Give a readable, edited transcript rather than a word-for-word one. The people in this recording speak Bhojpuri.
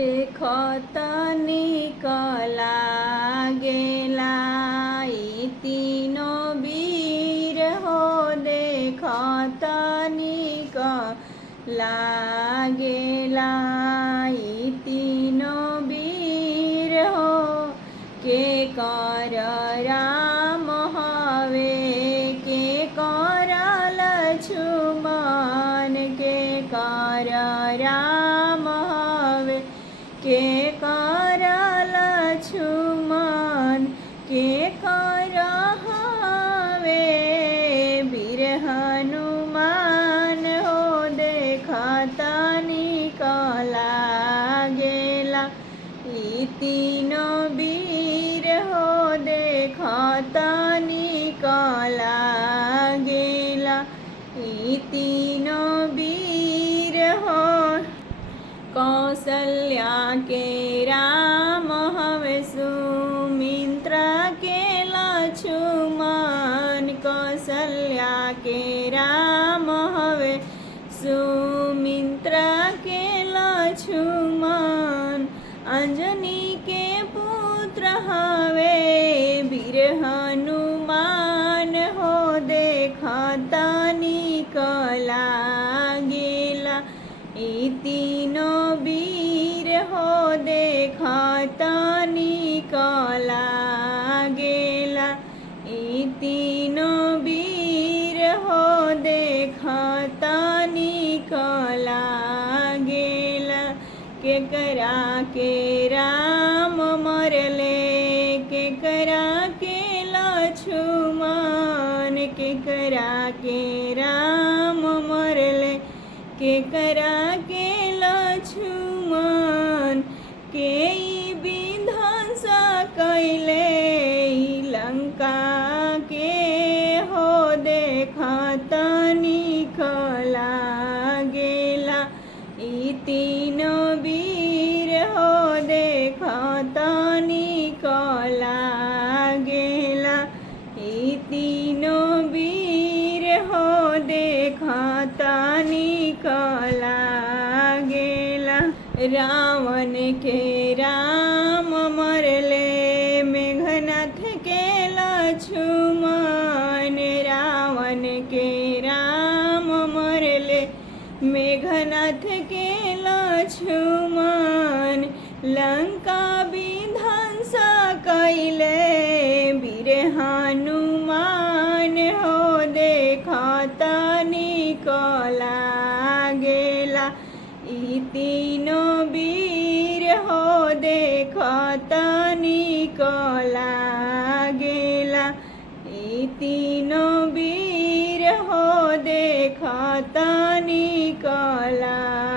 देखत निक लागेला ई तीनो वीर हो। देखत निक लागेला ई तीनो वीर हो। के कर राम हवे के कर लक्ष्मण के कर राम हवे के कर लक्ष्मण के कर हवे वीर हनुमान हो। देखत निक लागेला ई तीनो वीर हो। देखत निक लागेला ई तीनो वीर हो। कौसल्या के राम हवे सुमित्रा के लक्ष्मण। कौसल्या के राम हवे सुमित्रा के लक्ष्मण। अंजनी के पुत्र हवे वीर हनुमान हो। देखत निक लागेला ई तीनो वीर हो। देखत निक लागेला ई तीनो वीर हो। देखत निक लागेला केकरा के राम मरले केकरा के लक्ष्मण। केकरा के राम मरले केकरा के लक्ष्मण। के विध्वंस कैले लंका के हो। देखत निक लागेला ई तीनो वीर हो। देखत निक लागेला ई तीनो वीर हो। देखत निक लागेला रावण के राम मरले मेघनाथ के लक्ष्मण। रावण के राम मरले मेघनाथ के लक्ष्मण। लंका विध्वंस कैले वीर हनुमान हो। देखत निक लागेला ई तीनो वीर हो। देखत निक लागेला ई तीनो वीर हो। देखत निक लागेला।